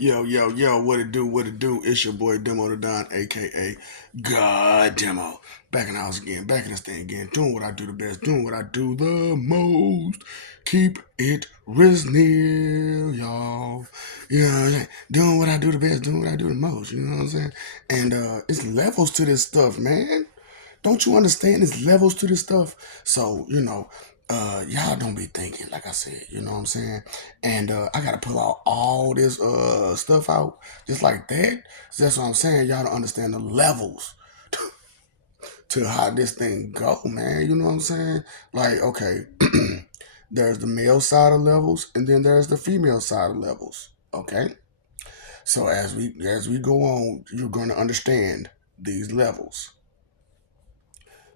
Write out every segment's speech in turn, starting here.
Yo, yo, yo, what it do, what it do? It's your boy Demo the Don, aka God Demo. Back in the house again, back in this thing again, doing what I do the best, doing what I do the most. Keep it real, y'all. You know what I'm saying? Doing what I do the best, doing what I do the most, you know what I'm saying? And it's levels to this stuff, man. Don't you understand? There's levels to this stuff. So, y'all don't be thinking, like I said, you know what I'm saying? And I gotta pull out all this stuff out just like that. So that's what I'm saying. Y'all don't understand the levels to how this thing go, man. You know what I'm saying? Like, okay, there's the male side of levels, and then there's the female side of levels. Okay. So as we go on, you're gonna understand these levels.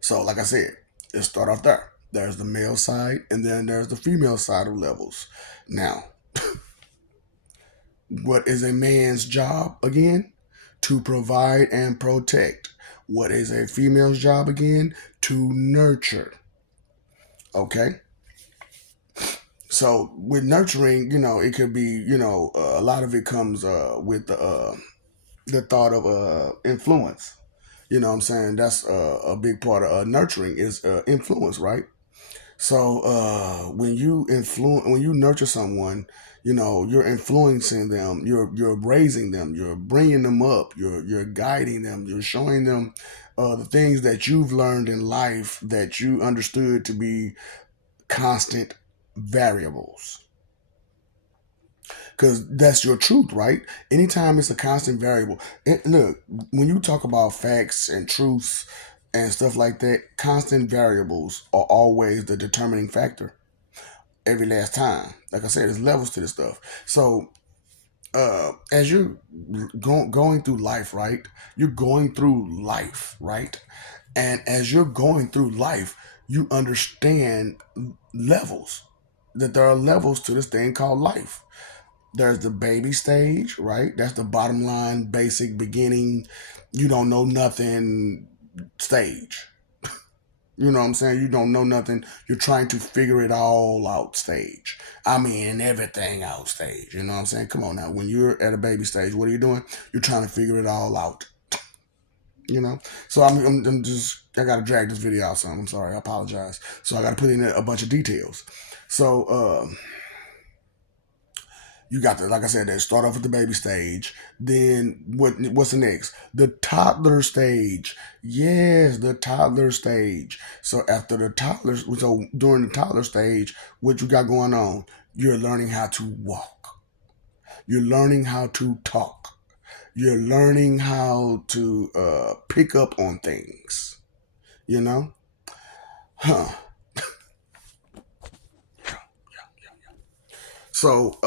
So, like I said, let's start off there. There's the male side, and then there's the female side of levels. Now, what is a man's job again? To provide and protect. What is a female's job again? To nurture. Okay? So, with nurturing, it could be, a lot of it comes with the thought of influence. You know what I'm saying? That's a big part of nurturing is influence, right? So when you nurture someone, you're influencing them, you're raising them, you're bringing them up, you're guiding them, you're showing them the things that you've learned in life that you understood to be constant variables. Because that's your truth, right? Anytime it's a constant variable. Look, when you talk about facts and truths and stuff like that, constant variables are always the determining factor every last time. Like I said, there's levels to this stuff. So as you're going through life, right? You're going through life, right? And as you're going through life, you understand levels. That there are levels to this thing called life. There's the baby stage, right? That's the bottom line, basic beginning. You don't know nothing stage. You know what I'm saying? You don't know nothing. You're trying to figure it all out stage. I mean, everything out stage. You know what I'm saying? Come on now. When you're at a baby stage, what are you doing? You're trying to figure it all out. You know? So I'm just, I got to drag this video out some. I'm sorry. I apologize. So I got to put in a bunch of details. So, you got to, like I said, they start off with the baby stage. Then what's the next? The toddler stage. Yes, the toddler stage. So after the toddler, so during the toddler stage, what you got going on? You're learning how to walk. You're learning how to talk. You're learning how to pick up on things. You know, huh? So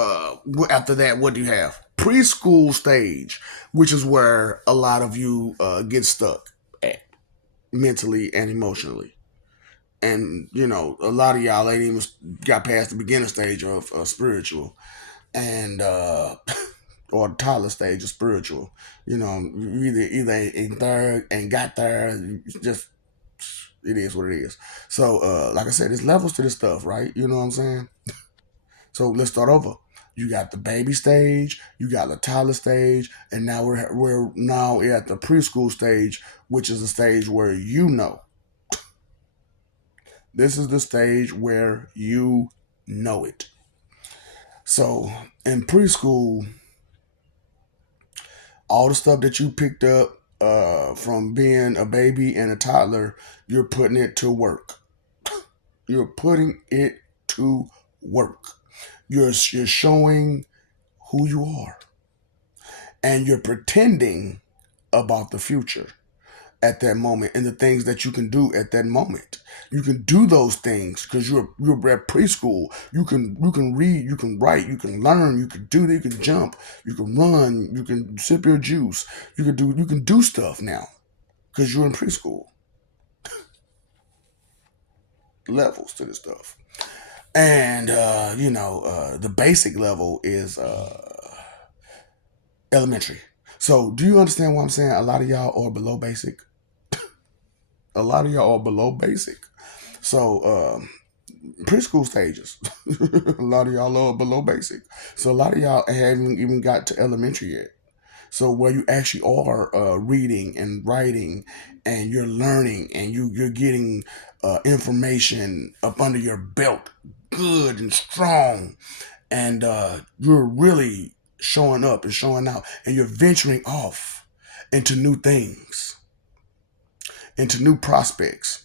after that, what do you have? Preschool stage, which is where a lot of you get stuck at mentally and emotionally. And a lot of y'all ain't even got past the beginner stage of spiritual and or the toddler stage of spiritual. Either in third and got there. Just it is what it is. So like I said, there's levels to this stuff, right? You know what I'm saying? So let's start over. You got the baby stage, you got the toddler stage, and now we're now at the preschool stage, which is the stage where this is the stage where you know it. So in preschool, all the stuff that you picked up from being a baby and a toddler, you're putting it to work. You're putting it to work. You're showing who you are, and you're pretending about the future at that moment and the things that you can do at that moment. You can do those things because you're at preschool. You can read, you can write, you can learn, you can do, you can jump, you can run, you can sip your juice, you can do stuff now because you're in preschool. Levels to this stuff, and the basic level is elementary. So do you understand what I'm saying? A lot of y'all are below basic. A lot of y'all are below basic. So preschool stages. A lot of y'all are below basic, so a lot of y'all haven't even got to elementary yet. So where you actually are reading and writing, and you're learning, and you're getting information up under your belt, good and strong, and you're really showing up and showing out, and you're venturing off into new things, into new prospects,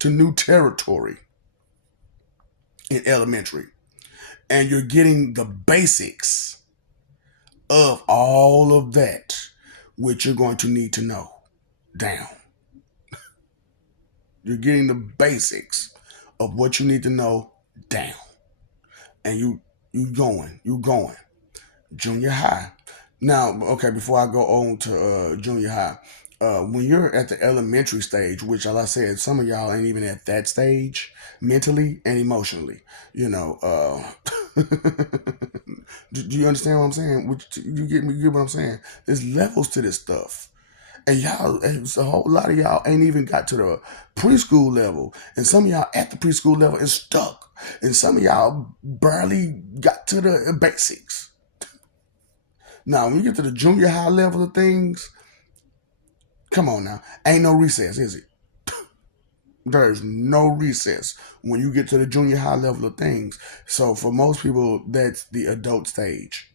to new territory in elementary, and you're getting the basics of all of that, which you're going to need to know down. You're getting the basics of what you need to know down, and you going junior high. Now, okay, before I go on to junior high, when you're at the elementary stage, which, like I said, some of y'all ain't even at that stage mentally and emotionally, you know. Do you understand what I'm saying? You get me? You get what I'm saying? There's levels to this stuff. And y'all, a whole lot of y'all ain't even got to the preschool level. And some of y'all at the preschool level is stuck. And some of y'all barely got to the basics. Now, when you get to the junior high level of things, come on now. Ain't no recess, is it? There's no recess when you get to the junior high level of things. So for most people, that's the adult stage.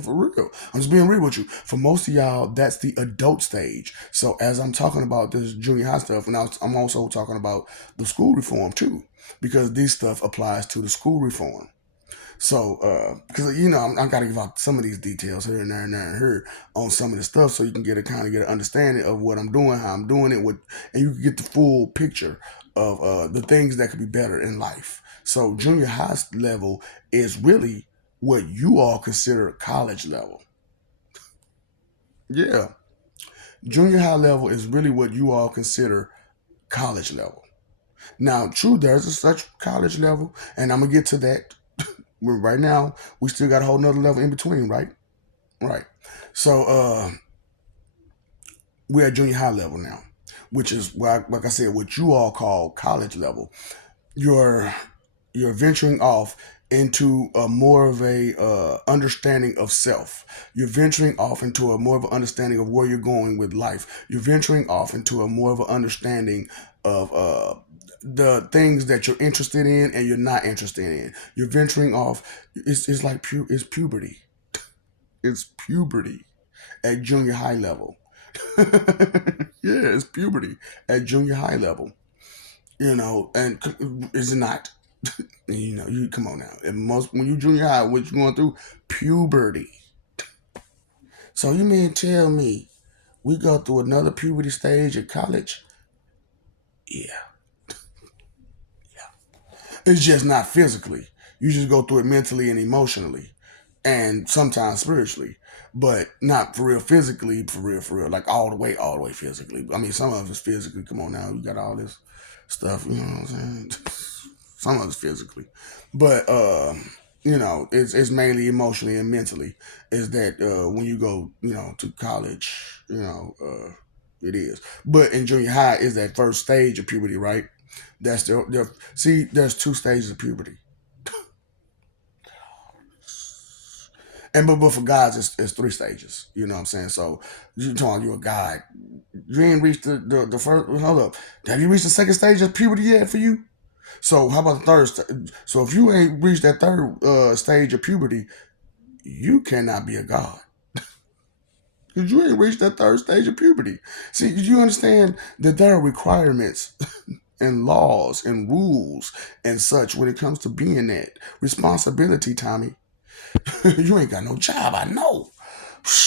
For real. I'm just being real with you. For most of y'all, that's the adult stage. So as I'm talking about this junior high stuff, and I'm also talking about the school reform too, because this stuff applies to the school reform. So, because I got to give out some of these details here and there and there and here on some of the stuff, so you can get a kind of get an understanding of what I'm doing, how I'm doing it, and you can get the full picture of the things that could be better in life. So, junior high level is really what you all consider college level. Yeah, junior high level is really what you all consider college level. Now, true, there's a such college level, and I'm gonna get to that. Right now, we still got a whole nother level in between, right? Right. So we're at junior high level now, which is like I said, what you all call college level. You're you're venturing off into a more of a understanding of self. You're venturing off into a more of an understanding of where you're going with life. You're venturing off into a more of an understanding of the things that you're interested in and you're not interested in. You're venturing off. It's like it's puberty. It's puberty at junior high level. Yeah, it's puberty at junior high level. And is it not? You come on now. And most when you junior high, what you going through? Puberty. So you mean tell me we go through another puberty stage at college? Yeah, it's just not physically. You just go through it mentally and emotionally, and sometimes spiritually, but not for real physically. For real, like all the way physically. I mean, some of it's physically. Come on now, you got all this stuff. You know what I'm saying? Some of it's physically, but it's mainly emotionally and mentally. Is that when you go, to college, it is. But in junior high is that first stage of puberty, right? That's the see. There's two stages of puberty, but for guys, it's three stages. You know what I'm saying? So you talking you a guy, you ain't reached the first. Hold up, have you reached the second stage of puberty yet for you? So how about the third? So if you ain't reached that third stage of puberty, you cannot be a god. Because you ain't reached that third stage of puberty. See, you understand that there are requirements and laws and rules and such when it comes to being that responsibility, Tommy. You ain't got no job, I know.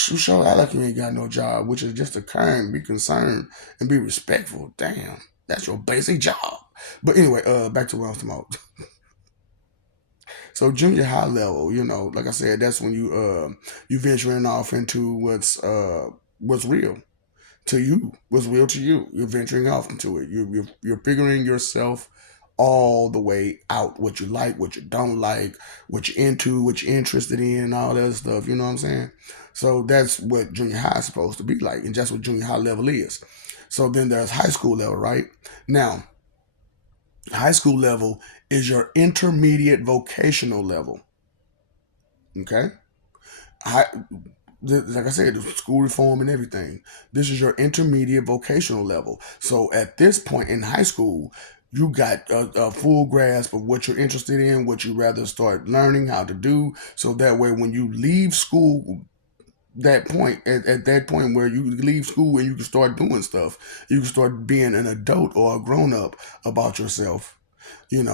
You sure act like you ain't got no job, which is just to kind, be concerned, and be respectful. Damn, that's your basic job. But anyway, back to what I was talking about. So junior high level, like I said, that's when you venturing off into what's real to you, what's real to you. You're venturing off into it. You're figuring yourself all the way out. What you like, what you don't like, what you're into, what you're interested in, and all that stuff. You know what I'm saying? So that's what junior high is supposed to be like, and that's what junior high level is. So then there's high school level, right? Now, High school level is your intermediate vocational level. Okay? High, like I said, school reform and everything. This is your intermediate vocational level. So at this point in high school, you got a full grasp of what you're interested in, what you rather start learning how to do. So that way, when you leave school, at that point where you leave school and you can start doing stuff, you can start being an adult or a grown up about yourself,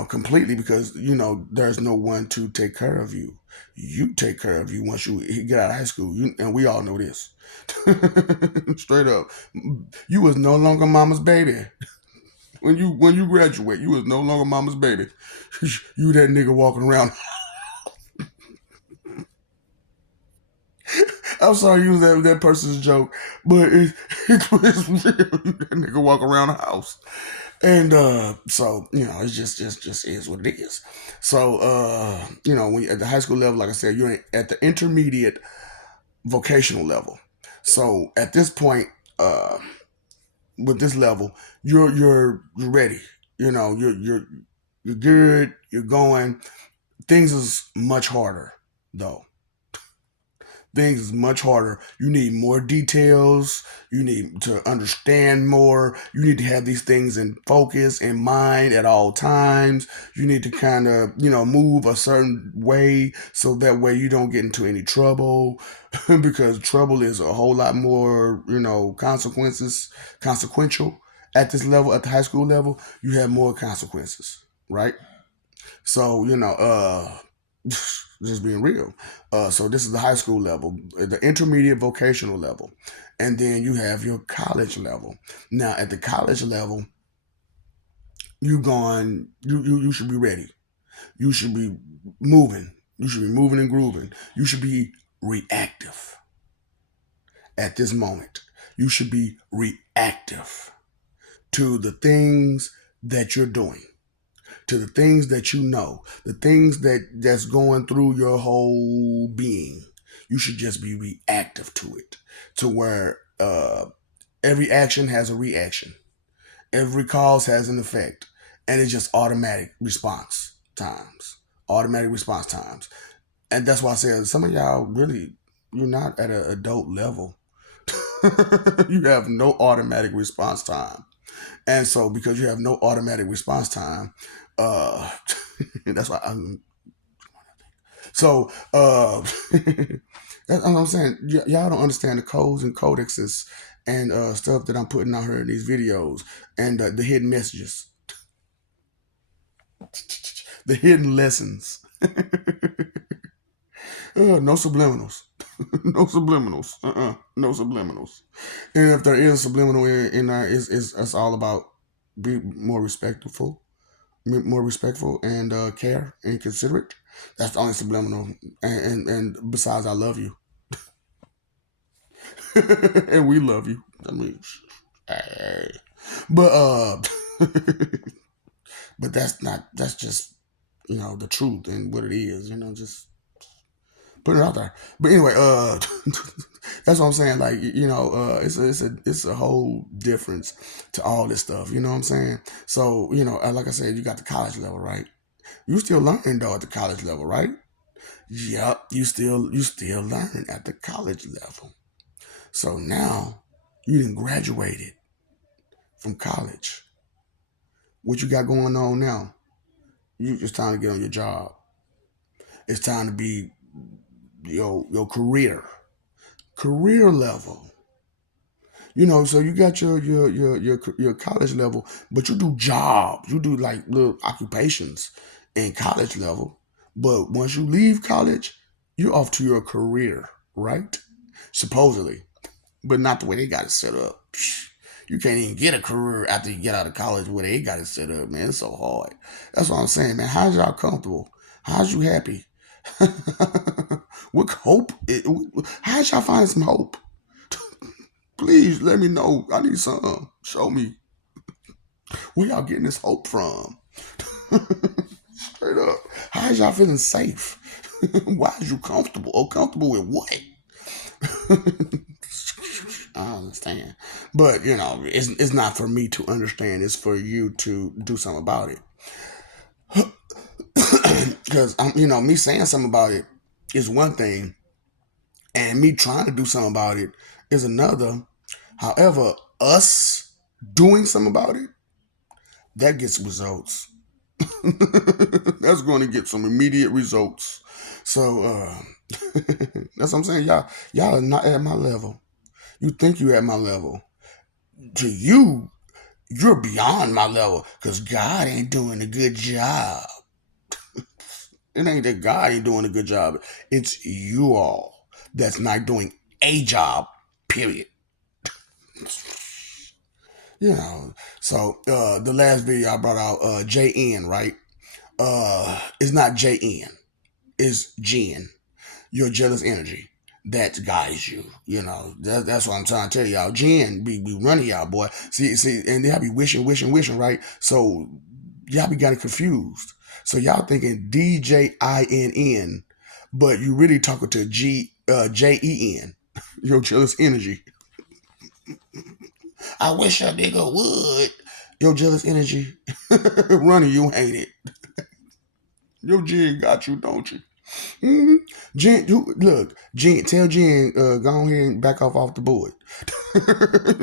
completely, because there's no one to take care of you. You take care of you once you get out of high school, and we all know this. Straight up, you was no longer mama's baby when you graduate. You was no longer mama's baby. You that nigga walking around. I'm sorry to use that person's joke, but it's real. You that nigga walk around the house. And so it just is what it is. So when you're at the high school level, like I said, you're at the intermediate vocational level. So at this point, uh, with this level, you're ready. You're good. You're going. Things is much harder though. Things is much harder. You need more details. You need to understand more. You need to have these things in focus, in mind at all times. You need to kind of, move a certain way so that way you don't get into any trouble because trouble is a whole lot more, consequential at this level, at the high school level. You have more consequences, right? So, just being real. So this is the high school level, the intermediate vocational level, and then you have your college level. Now at the college level, you should be ready. You should be moving. You should be moving and grooving. You should be reactive at this moment. You should be reactive to the things that you're doing, to the things that the things that's going through your whole being. You should just be reactive to it, to where every action has a reaction, every cause has an effect, and it's just automatic response times. And that's why I said some of y'all really, you're not at an adult level. You have no automatic response time. And so, because you have no automatic response time, uh, that's why I'm. So, that's what I'm saying. Y'all don't understand the codes and codexes and stuff that I'm putting out here in these videos, and the hidden messages, the hidden lessons. No subliminals. No subliminals. No subliminals. And if there is a subliminal in there, it's all about be more respectful, and care and considerate. That's the only subliminal. And besides, I love you, and we love you. I mean, hey. But but that's not. That's just the truth and what it is. Just put it out there. But anyway, that's what I'm saying. Like it's a whole difference to all this stuff. You know what I'm saying? So like I said, you got the college level, right? You still learning though at the college level, right? Yep, you still learning at the college level. So now you didn't graduated from college. What you got going on now? It's time to get on your job. It's time to be your career level. So you got your college level, but you do jobs, you do like little occupations in college level. But once you leave college, you're off to your career, right? Supposedly, but not the way they got it set up. You can't even get a career after you get out of college where they got it set up, man. It's so hard. That's what I'm saying, man. How's y'all comfortable? How's you happy? What hope? How's y'all finding some hope? Please let me know. I need some. Show me where y'all getting this hope from. Straight up. How is y'all feeling safe? Why is you comfortable? Oh, comfortable with what? I understand. But, it's not for me to understand. It's for you to do something about it. Because I'm, me saying something about it is one thing, and me trying to do something about it is another. However, us doing something about it, that gets results. That's going to get some immediate results. So that's what I'm saying. Y'all are not at my level. You think you're at my level. To you, you're beyond my level because God ain't doing a good job. It ain't that God ain't doing a good job. It's you all that's not doing a job, period. So the last video I brought out, JN, right? It's not JN, it's Jen, your jealous energy that guides you. That's what I'm trying to tell y'all. Jen be running y'all, boy. See, and y'all be wishing, right? So y'all be getting confused. So y'all thinking DJINN, but you really talking to JEN, your jealous energy. I wish a nigga would. Your jealous energy. Running, you ain't it. Your Jen got you, don't you? Mm-hmm. Look, Jen, tell Jen, go ahead and back off the board.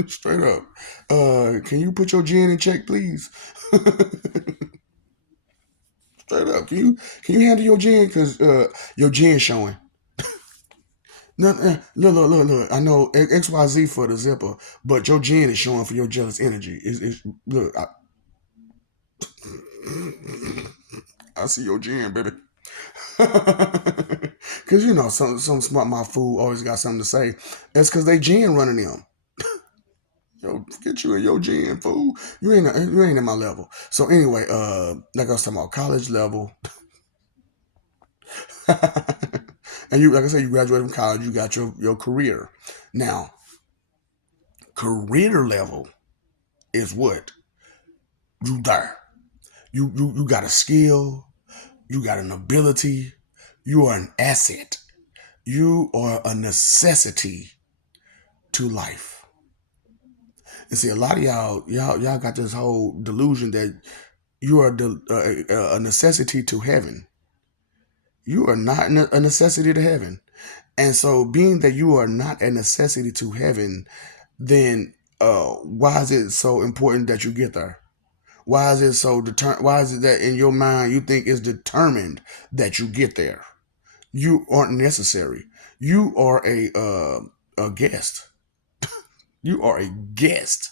Straight up. Can you put your Jen in check, please? Straight up. Can you handle your Jen? Cause your Jen showing. No, look. I know XYZ for the zipper, but your Jen is showing for your jealous energy. Look, I see your Jen, baby. Cause some smart mouth fool always got something to say. That's cause they Jen running them. Yo, get you and your Jen, fool. You ain't at my level. So anyway, like I was talking about college level. And you, like I said, you graduated from college, you got your career. Now, career level is what? You there. You got a skill, you got an ability, you are an asset. You are a necessity to life. And see, a lot of y'all got this whole delusion that you are a necessity to heaven. You are not a necessity to heaven. And so, being that you are not a necessity to heaven, then why is it so important that you get there? Why is it so determined? Why is it that in your mind you think it's determined that you get there? You aren't necessary. You are a guest. You are a guest.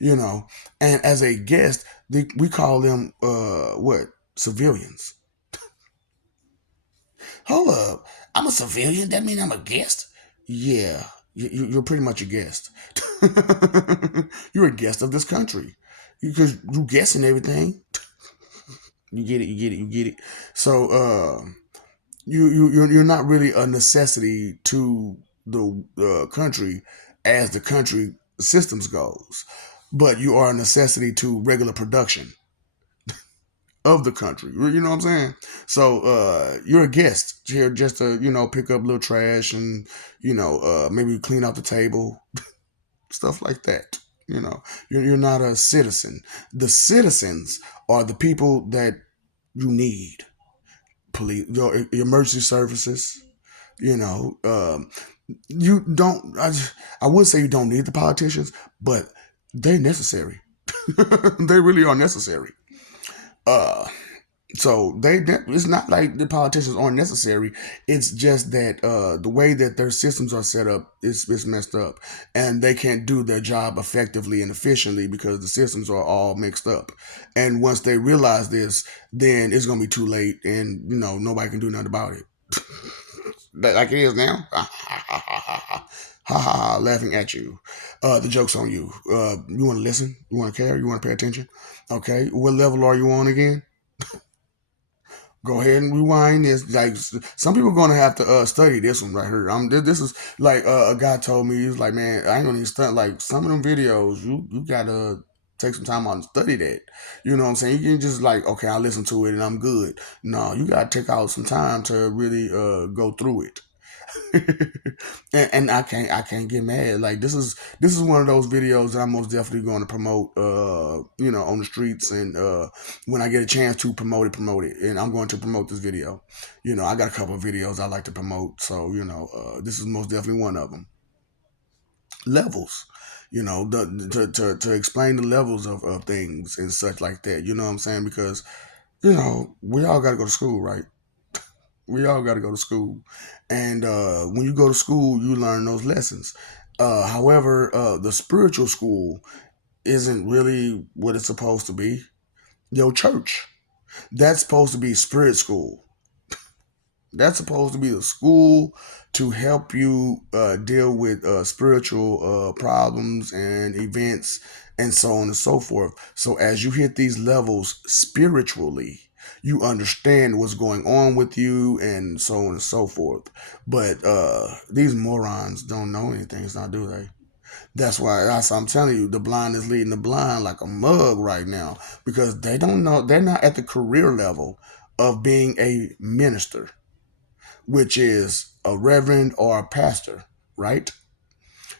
And as a guest, we call them what? Civilians. Hold up. I'm a civilian. That means I'm a guest? Yeah. You're pretty much a guest. You're a guest of this country. Because you guessing everything. You get it. You get it. So you're not really a necessity to the country as the country systems goes, but you are a necessity to regular production of the country. You know what I'm saying? So you're a guest here just to pick up a little trash and maybe clean out the table, stuff like that. You're not a citizen. The citizens are the people that you need. Police, your emergency services. You know, you don't. I would say you don't need the politicians, but they're necessary. They really are necessary. Uh, So it's not like the politicians aren't necessary. It's just that the way that their systems are set up is messed up, and they can't do their job effectively and efficiently because the systems are all mixed up. And once they realize this, then it's gonna be too late, and nobody can do nothing about it. Like it is now. Ha ha ha! Laughing at you. The joke's on you. You want to listen? You want to care? You want to pay attention? Okay. What level are you on again? Go ahead and rewind this. Like some people are gonna have to study this one right here. This is like a guy told me. He's like, man, I ain't gonna even study. Like some of them videos, you gotta take some time out and study that. You know what I'm saying? You can just like, okay, I listen to it and I'm good. No, you gotta take out some time to really go through it. and I can't get mad. Like this is one of those videos that I'm most definitely going to promote. On the streets, and when I get a chance to promote it, and I'm going to promote this video. I got a couple of videos I like to promote, so this is most definitely one of them. Levels. To explain the levels of things and such like that. You know what I'm saying? Because we all got to go to school, right? We all got to go to school, and when you go to school, you learn those lessons. However, the spiritual school isn't really what it's supposed to be. Your church, that's supposed to be spirit school. That's supposed to be the school to help you deal with spiritual problems and events and so on and so forth. So as you hit these levels spiritually, you understand what's going on with you and so on and so forth. But these morons don't know anything, it's not, do they? I'm telling you, the blind is leading the blind like a mug right now because they don't know, they're not at the career level of being a minister, which is a reverend or a pastor, right?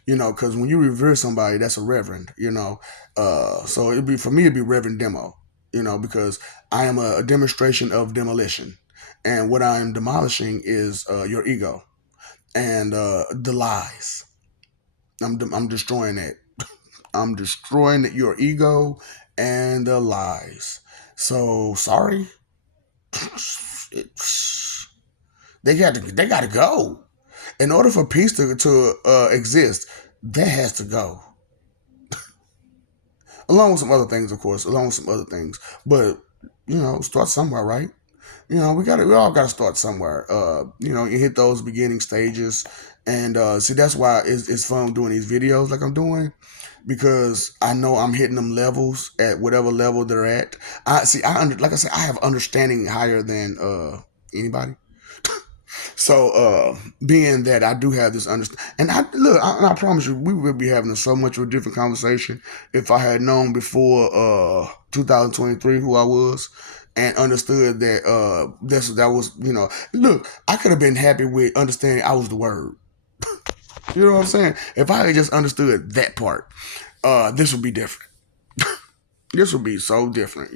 Because when you revere somebody, that's a reverend. So for me, it'd be Reverend Demo. Because I am a demonstration of demolition, and what I am demolishing is your ego and the lies. I'm destroying that. I'm destroying your ego and the lies. So sorry, they got to go. In order for peace to exist, that has to go. Along with some other things, of course. Along with some other things, but start somewhere, right? We all gotta start somewhere. You hit those beginning stages, and see that's why it's fun doing these videos like I'm doing, because I know I'm hitting them levels at whatever level they're at. Like I said, I have understanding higher than anybody. So, being that I do have this understanding, and I promise you, we would be having so much of a different conversation if I had known before 2023 who I was and understood that that was look, I could have been happy with understanding I was the word. You know what I'm saying? If I had just understood that part, this would be different. This would be so different,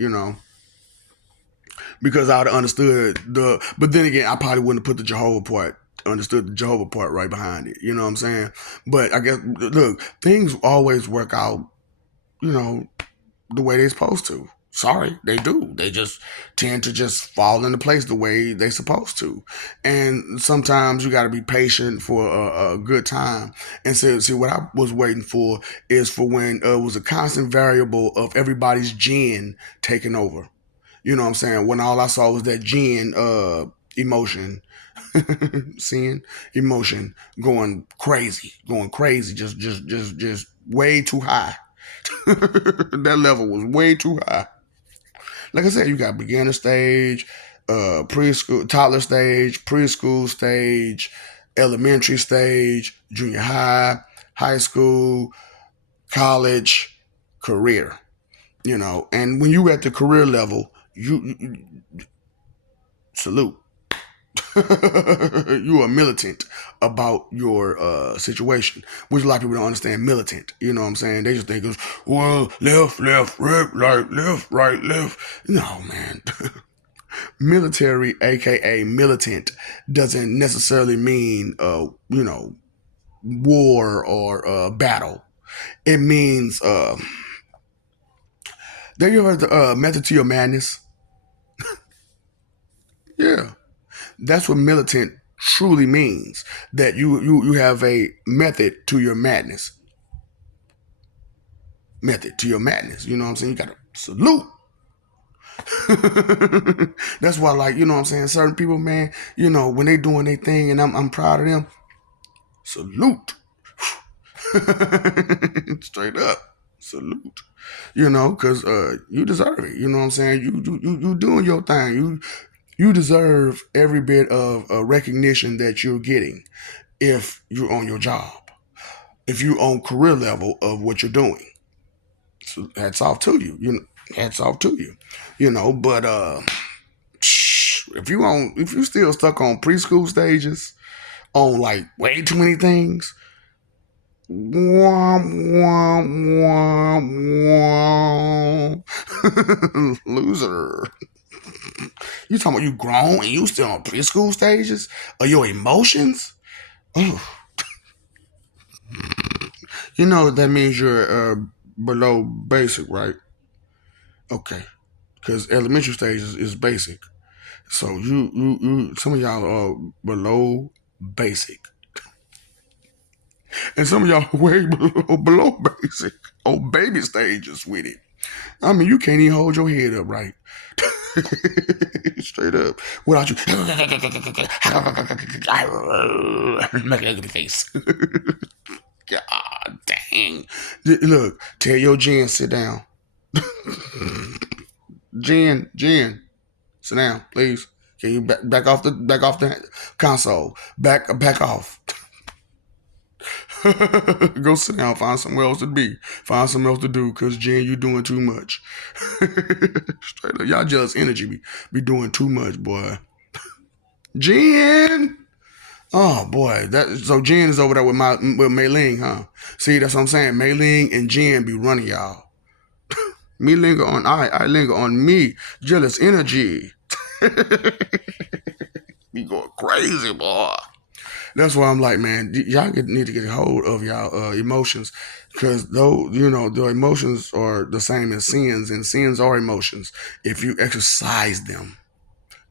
because I would have understood but then again, I probably wouldn't have put the Jehovah part, understood the Jehovah part right behind it. You know what I'm saying? But I guess, look, things always work out, the way they're supposed to. Sorry, they do. They just tend to just fall into place the way they're supposed to. And sometimes you got to be patient for a good time. And so, see, what I was waiting for is for when it was a constant variable of everybody's gene taking over. You know what I'm saying? When all I saw was that gene emotion, seeing emotion going crazy, just way too high. That level was way too high. Like I said, you got beginner stage, preschool, toddler stage, preschool stage, elementary stage, junior high, high school, college, career. And when you at the career level, you salute. You are militant about your situation, which a lot of people don't understand. Militant, you know what I'm saying? They just think it's, well, left, right, left. No, man. Military, aka militant, doesn't necessarily mean war or battle. It means have you ever heard the method to your madness? Yeah. That's what militant truly means. That you have a method to your madness. Method to your madness. You know what I'm saying? You gotta salute. That's why, like, you know what I'm saying? Certain people, man, when they doing their thing and I'm proud of them, salute. Straight up. Salute. Because you deserve it. You know what I'm saying? You doing your thing. You deserve every bit of recognition that you're getting if you're on your job, if you're on career level of what you're doing. So hats off to you. Hats off to you. But if you still stuck on preschool stages on like way too many things. Womp, womp, womp, womp. Loser. You talking about you grown and you still on preschool stages? Or your emotions? Oh, you know that means you're below basic, right? Okay, because elementary stage is basic. So some of y'all are below basic, and some of y'all way below basic on baby stages with it. I mean, you can't even hold your head up right. Straight up. Without you make an ugly face. God dang. Look, tell your Jen sit down. Jen, sit down, please. Can you back off the console? Back off. Go sit down. Find somewhere else to be. Find something else to do. Cause Jen, you doing too much. Straight up, y'all jealous energy be doing too much, boy. Jen. Oh boy, so Jen is over there with Mei Ling, huh? See, that's what I'm saying. Mei Ling and Jen be running y'all. Me linger on I linger on me. Jealous energy. Be going crazy, boy. That's why I'm like, man, y'all need to get a hold of y'all emotions, because though the emotions are the same as sins, and sins are emotions if you exercise them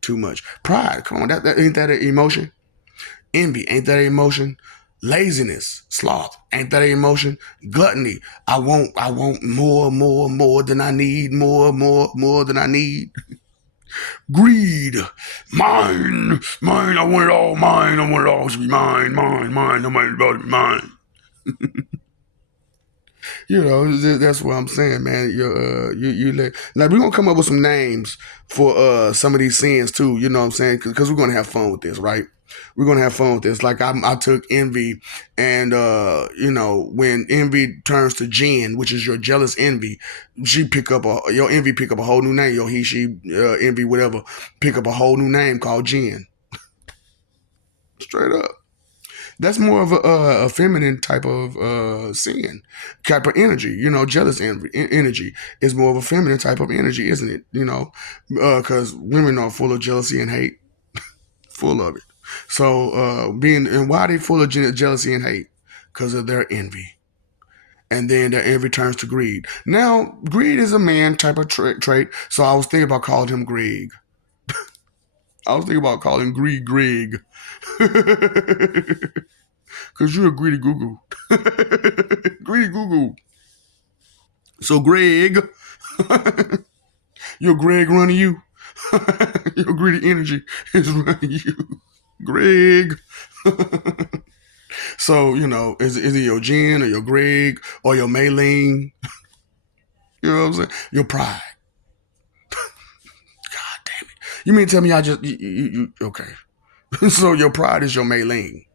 too much. Pride, come on, that ain't that an emotion? Envy, ain't that an emotion? Laziness, sloth, ain't that an emotion? Gluttony, I want more than I need, more than I need. Greed, mine, I want it all, mine, I want it all to be mine, I want it all to be mine. That's what I'm saying, man. Now we're gonna come up with some names for some of these sins too. You know what I'm saying? Because we're gonna have fun with this, right? We're gonna have fun with this. Like I took envy, and when envy turns to Jen, which is your jealous envy, your envy pick up a whole new name. Your he she envy whatever pick up a whole new name called Jen. Straight up. That's more of a feminine type of sin, type of energy. Jealous energy is more of a feminine type of energy, isn't it? Because women are full of jealousy and hate, full of it. So and why are they full of jealousy and hate? Because of their envy. And then their envy turns to greed. Now, greed is a man type of trait. So I was thinking about calling him Greg. I was thinking about calling Greed Greg. Because you're a greedy goo goo. Greedy goo goo. So, Greg, your Greg running you. Your greedy energy is running you. Greg. So, is it your Jen or your Greg or your Mei Ling? You know what I'm saying? Your pride. God damn it. You mean tell me I just, okay. So, your pride is your Mei Ling.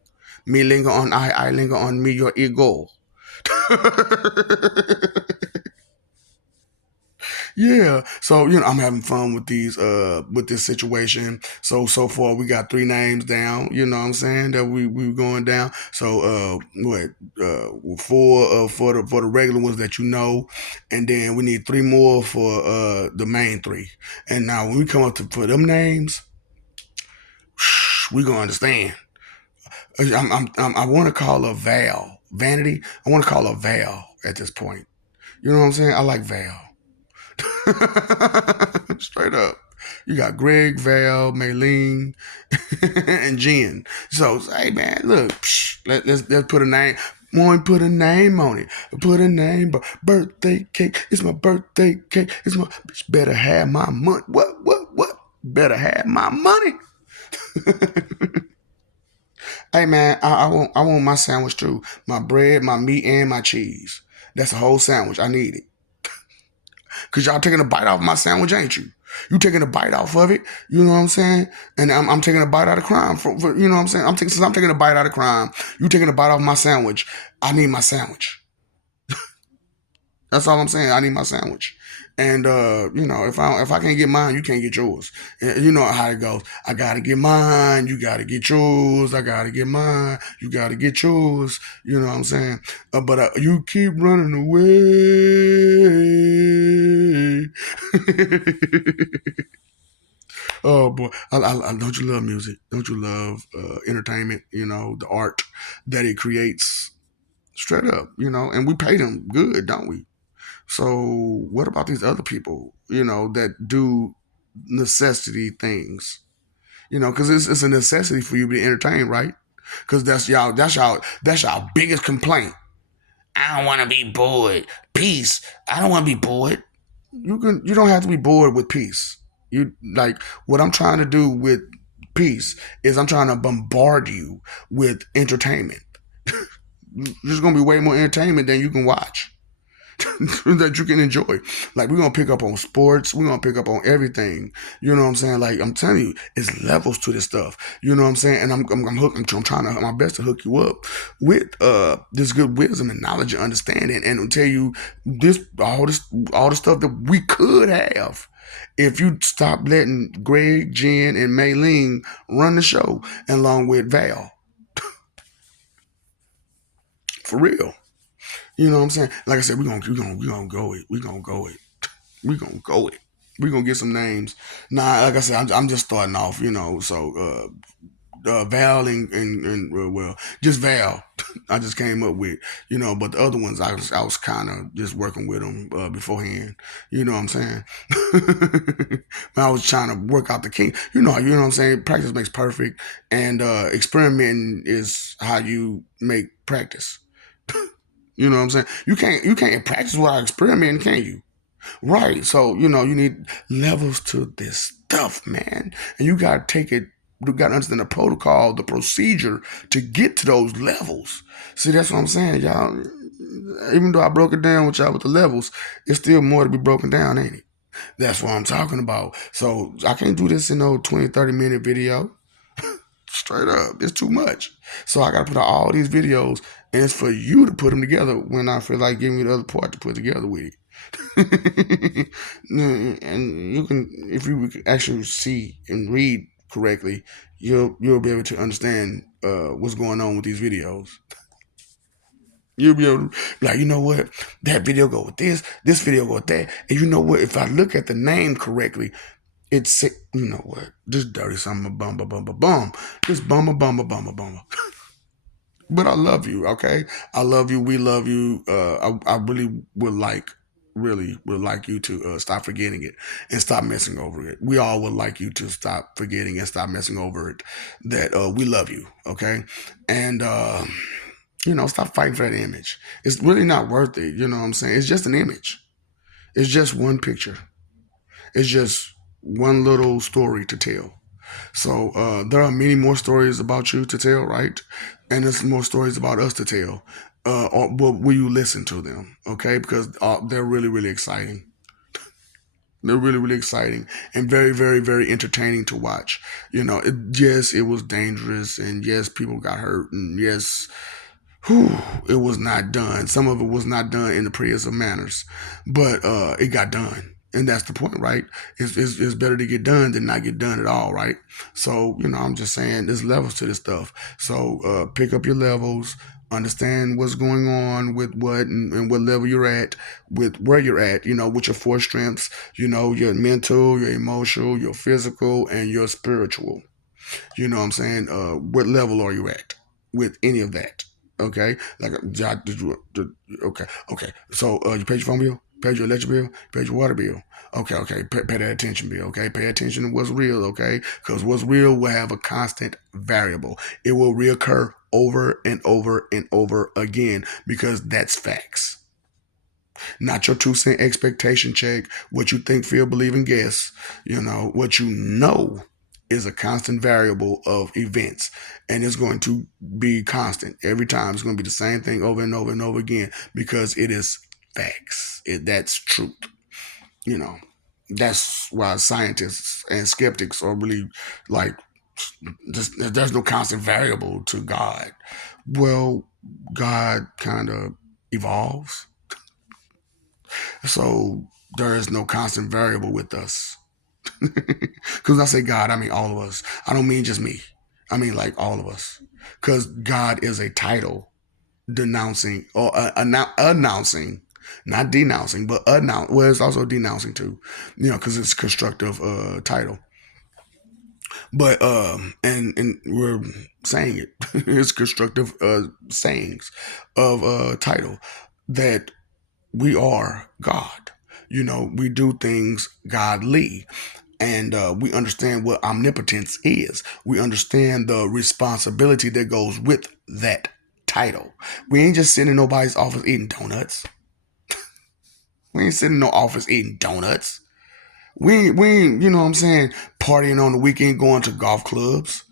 Me linger on I linger on me, your ego. Yeah. So, I'm having fun with with this situation. So far we got 3 names down, you know what I'm saying, that we going down. So what 4 for the regular ones that and then we need 3 more for the main 3. And now when we come up for them names, we gonna understand. I want to call her Val. Vanity. I want to call her Val at this point. You know what I'm saying? I like Val. Straight up. You got Greg, Val, Maylene, and Jen. So, hey man, look, let's put a name. Want to put a name on it? Put a name, but birthday cake. It's my birthday cake. It's my bitch. Better have my money. What? Better have my money. Hey man, I want my sandwich too. My bread, my meat, and my cheese. That's a whole sandwich. I need it. Cause y'all taking a bite off my sandwich, ain't you? You taking a bite off of it, you know what I'm saying? And I'm taking a bite out of crime. For you know what I'm saying? Since I'm taking a bite out of crime, you taking a bite off my sandwich. I need my sandwich. That's all I'm saying. I need my sandwich. And if I can't get mine, you can't get yours. And you know how it goes. I gotta get mine, you gotta get yours. I gotta get mine, you gotta get yours. You know what I'm saying? But you keep running away. Oh boy, don't you love music? Don't you love entertainment? You know the art that it creates. Straight up, and we pay them good, don't we? So what about these other people, that do necessity things? Because it's a necessity for you to be entertained, right? Because that's y'all biggest complaint. I don't want to be bored. Peace. I don't want to be bored. You don't have to be bored with peace. You like what I'm trying to do with peace is I'm trying to bombard you with entertainment. There's gonna be way more entertainment than you can watch. That you can enjoy. Like we're gonna pick up on sports, we're gonna pick up on everything. You know what I'm saying? Like I'm telling you, it's levels to this stuff. You know what I'm saying? And I'm trying to my best to hook you up with this good wisdom and knowledge and understanding, and tell you all the stuff that we could have if you stop letting Greg, Jen, and Maylene run the show, along with Val. For real. You know what I'm saying? Like I said, we gonna go it. We gonna go it. We gonna go it. We gonna get some names. Nah, like I said, I'm just starting off. So Val and well, just Val. I just came up with. But the other ones I was kind of just working with them beforehand. You know what I'm saying? I was trying to work out the king. You know what I'm saying. Practice makes perfect, and experimenting is how you make practice. You know what I'm saying? You can't practice without experimenting, can you? Right. So, you need levels to this stuff, man. And you gotta take it, you gotta understand the protocol, the procedure to get to those levels. See, that's what I'm saying, y'all. Even though I broke it down with y'all with the levels, it's still more to be broken down, ain't it? That's what I'm talking about. So I can't do this in no 20, 30-minute video. Straight up. It's too much. So I gotta put out all these videos, and it's for you to put them together when I feel like giving you the other part to put together with it. And you can, if you actually see and read correctly, you'll be able to understand what's going on with these videos. You'll be able to be like, you know what, that video go with this video go with that, and you know what? If I look at the name correctly, it's you know what, this dirty something bumba bumba bum, this bumba bumba bumba bumba. But I love you, okay? I love you. We love you. I really would like you to stop forgetting it and stop messing over it. We all would like you to stop forgetting and stop messing over it. That we love you, okay? And stop fighting for that image. It's really not worth it. You know what I'm saying? It's just an image. It's just one picture. It's just one little story to tell. So there are many more stories about you to tell, right? And there's more stories about us to tell. Or will you listen to them? Okay, because they're really, really exciting. They're really, really exciting and very, very, very entertaining to watch. Yes, it was dangerous, and yes, people got hurt, and yes, whew, it was not done. Some of it was not done in the prettiest of manners, but it got done. And that's the point, right? It's better to get done than not get done at all, right? So, I'm just saying there's levels to this stuff. So pick up your levels, understand what's going on with what and what level you're at, with where you're at, with your four strengths, your mental, your emotional, your physical, and your spiritual. You know what I'm saying? What level are you at with any of that? Okay, like okay, okay. So you paid your phone bill, paid your electric bill, paid your water bill. Okay, okay. Pay that attention bill. Okay, pay attention to what's real. Okay, because what's real will have a constant variable. It will reoccur over and over and over again because that's facts. Not your 2 cent expectation check, what you think, feel, believe, and guess. What you know is a constant variable of events, and it's going to be constant every time. It's going to be the same thing over and over and over again because it is facts. That's truth. You know, that's why scientists and skeptics are really like, there's no constant variable to God. Well, God kind of evolves. So There is no constant variable with us. Because I say God, I mean all of us. I don't mean just me. I mean like all of us. Because God is a title denouncing or announcing, not denouncing, but announce. Well, it's also denouncing too, because it's constructive title. But and we're saying it. It's constructive sayings of title that we are God. We do things godly, and we understand what omnipotence is. We understand the responsibility that goes with that title. We ain't just sitting in nobody's office eating donuts. We ain't sitting in no office eating donuts. We ain't, you know what I'm saying, partying on the weekend, going to golf clubs.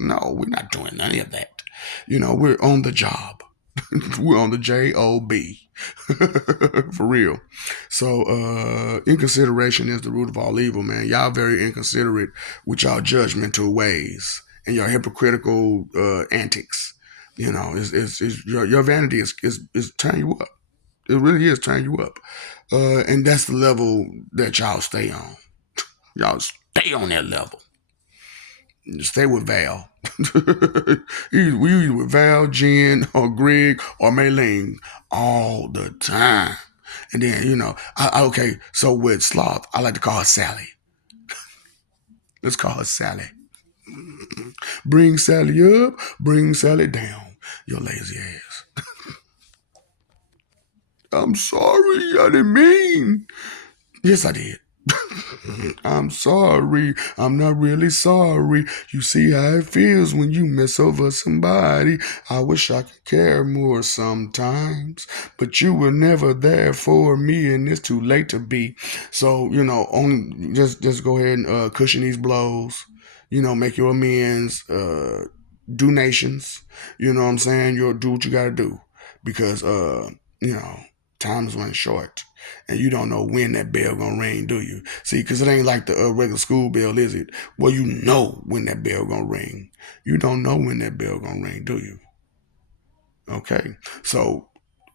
No, we're not doing any of that. We're on the job. We're on the job. For real. So inconsideration is the root of all evil, man. Y'all very inconsiderate with y'all judgmental ways and your hypocritical antics. It's your vanity is turning you up. It really is turning you up. And that's the level that y'all stay on. Y'all stay on that level. Stay with Val. We with Val, Jen, or Greg, or Maylene all the time. And then, okay, so with Sloth, I like to call her Sally. Let's call her Sally. Bring Sally up, bring Sally down, your lazy ass. I'm sorry, I didn't mean. Yes, I did. I'm sorry. I'm not really sorry. You see how it feels when you mess over somebody. I wish I could care more sometimes, but you were never there for me, and it's too late to be. So only just go ahead and cushion these blows. Make your amends. Donations. You know what I'm saying? You'll do what you got to do because time is running short, and you don't know when that bell gonna ring, do you? See, because it ain't like the regular school bell, is it? Well, you know when that bell gonna ring. You don't know when that bell gonna ring, do you? Okay, so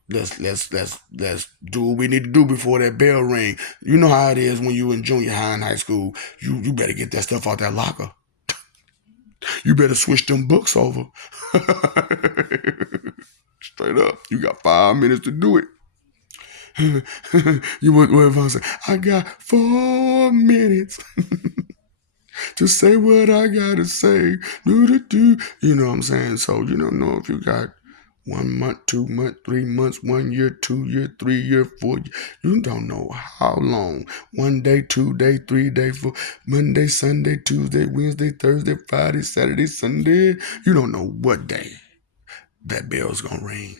let's do what we need to do before that bell ring. You know how it is when you in junior high and high school. You better get that stuff out that locker. You better switch them books over. Straight up, you got 5 minutes to do it. You what if I say, I got 4 minutes to say what I gotta say. Do. You know what I'm saying? So you don't know if you got 1 month, 2 months, 3 months, 1 year, 2 year, 3 year, 4 year. You don't know how long. 1 day, 2 day, 3 day, 4 Monday, Sunday, Tuesday, Wednesday, Thursday, Friday, Saturday, Sunday. You don't know what day that bell's gonna ring.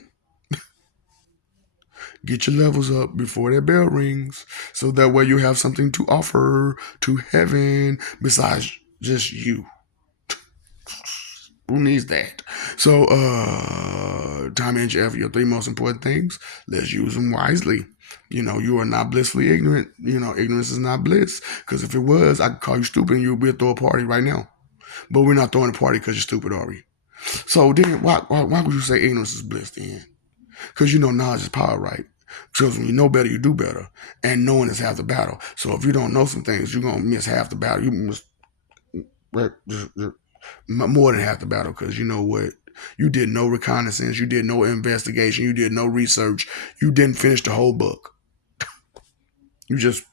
Get your levels up before that bell rings, so that way you have something to offer to heaven besides just you. Who needs that? So, time, energy, effort, your three most important things. Let's use them wisely. You are not blissfully ignorant. Ignorance is not bliss. Because if it was, I could call you stupid and you would be throw a party right now. But we're not throwing a party because you're stupid, are we? So then, why would you say ignorance is bliss then? Because knowledge is power, right? Because when you know better, you do better. And knowing is half the battle. So if you don't know some things, you're going to miss half the battle. You miss more than half the battle because you know what? You did no reconnaissance. You did no investigation. You did no research. You didn't finish the whole book. You just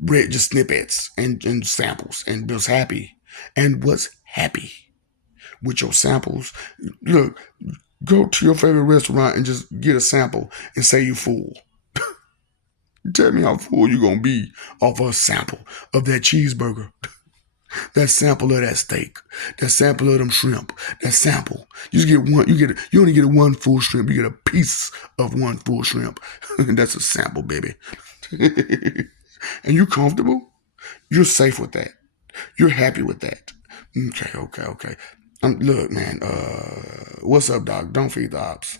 read just snippets and samples and was happy. And was happy with your samples. Look, go to your favorite restaurant and just get a sample and say you full. Tell me how full you gonna be off a sample of that cheeseburger, that sample of that steak, that sample of them shrimp, that sample. You just get one. You only get one full shrimp. You get a piece of one full shrimp. That's a sample, baby. And you comfortable? You're safe with that. You're happy with that. Okay. Look, man. What's up, dog? Don't feed the ops.